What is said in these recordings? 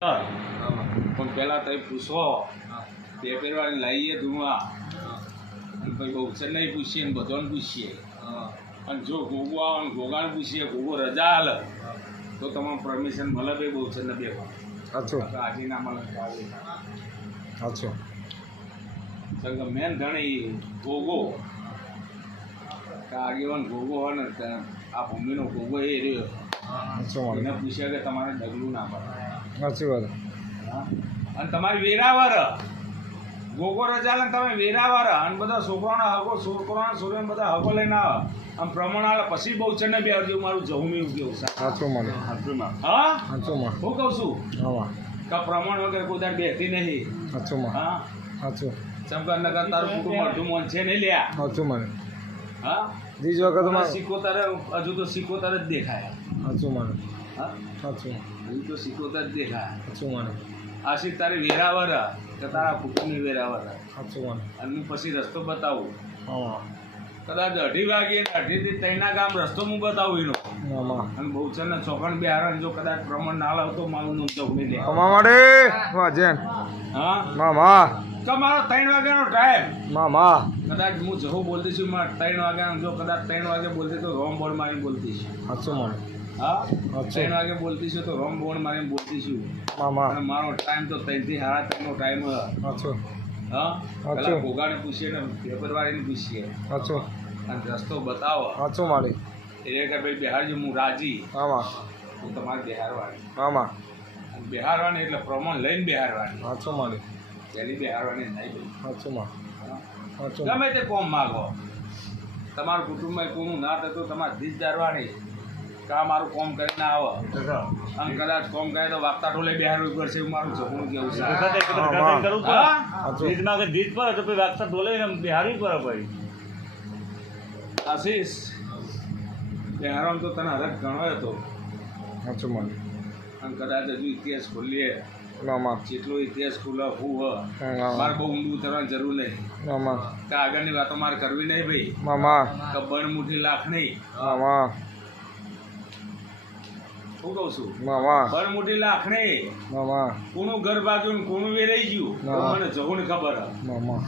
પણ પહેલાં તમે પૂછો તે પહેરવાની લાવીએ ધુમા અને પછી બહુચર નહીં પૂછીએ ને બધાને પૂછીએ અને જો ગોગો આવે ને ગોગાને પૂછીએ ગોગો રજા હાલે તો તમારે પરમિશન મળે ભાઈ બહુચરને બે આજે ના મળે અચ્છા મેન ધણી ગોગો આગેવાન ગોગો હોય ને આ ભૂમિનો ગોગો એ રહ્યો એને પૂછ્યા કે તમારે ડગલું ના પડે સાચી વાત અને તમારી વેરાવર ગોગો રજા ને તમે વેરાવર અને બધા છોકરાના છોકરાને બધા હકો લઈને આવે આમ પ્રમાણ આવે પછી બહુચરને બે આવજો મારું જવું એવું કેવું સાચું મને હા સાચું મને હું કહું છું કે પ્રમાણ વગર કોઈ તાર બેઠી નહીં સાચું મને હા સાચું ચમકાર નગર તારું કુટુંબ અડધું મન છે નહીં લ્યા સાચું મને હા બીજ વખત સિકોતર હજુ તો સિકોતર જ દેખાય સાચું મને હા સાચું હજુ તો સિકોતર જ દેખાય સાચું મને આશી તારી વેરાવર કે તારા કુટુંબની વેરાવર સાચું મને અને હું પછી રસ્તો બતાવું હા કદાચ 2:30 વાગે 2:30 થી 3 ગામ રસ્તો હું બતાવું એનો અને બહુચરને ચોકણ બિહાર જો કદાચ પ્રમાણ ના લાવતો મારું નામ ચોકડી લે મામાડે વાજેન હા મામા તો મારો 3 વાગ્યાનો ટાઈમ મામા કદાચ હું જહું બોલતી છું મારે 3 વાગ્યાનો જો કદાચ 3 વાગે બોલતી તો રોમ બોર્ડ મારીને બોલતી છું સાચું મને હા 3 વાગે બોલતી છું તો રોમ બોર્ડ મારીને બોલતી છું મામા અને મારો ટાઈમ તો 3 થી 3:30 નો ટાઈમ સાચું હા પેલા ભોગાને પૂછીએ ને પેપરવાળીને પૂછીએ સાચું અને રસ્તો બતાવો સાચું મારી એટલે કે ભાઈ બિહારજી હું રાજી મામા હું તમારે બિહારવાળી મામા બિહારવાની એટલે પ્રમાણ લઈને બિહારવાની સાચું મારી પહેલી બિહારવાની નહીં ભાઈ સાચું માં સાચું ગમે તે કોમ માગો તમારું કુટુંબમાં કોનું ના થતું તમારે દીજ દારવાની કા મારું કોમ કરીને આવે અને કદાચ કોમ કરે તો વાગતા ઢોલે બિહારવું પડશે એવું મારું જપણું કેવું છે આશીષ બિહારમાં તો તને હરક ગણો હતો સાચું મને અને કદાચ હજુ ઇતિહાસ ખોલીએ મામા જેટલો ઇતિહાસ ખુલ્લો હું મારે બહુ ઊંડું ઉતરવાની જરૂર નહીં મામા કે આગળની વાતો મારે કરવી નહીં ભાઈ મામા કે બન મુઠ્ઠી લાખ નહીં મામા શું કહું છું મામા બન મુઠ્ઠી લાખ નહીં મામા કોનું ઘર બાજુ ને કોનું વેરાઈ ગયું મને જવું ને ખબર મામા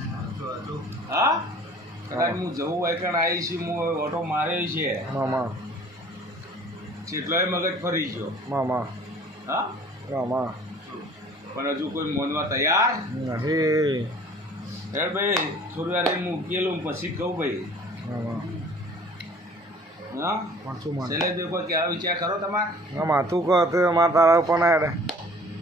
હા કદાચ હું જવું હોય કારણ આવી છું હું ઓટો માર્યો છે મામા જેટલોય મગજ ફરી ગયો મામા હા મામા પણ હજુ કોઈ મોનવા તૈયાર નહીં હેડ ભાઈ થોડી હું ઉકેલું પછી કહું ભાઈ મામા હા સાચું મને છેલ્લે કોઈ કહેવા વિચાર કરો તમારે માથું કહો તો મારા તારા ઉપર ના હેડે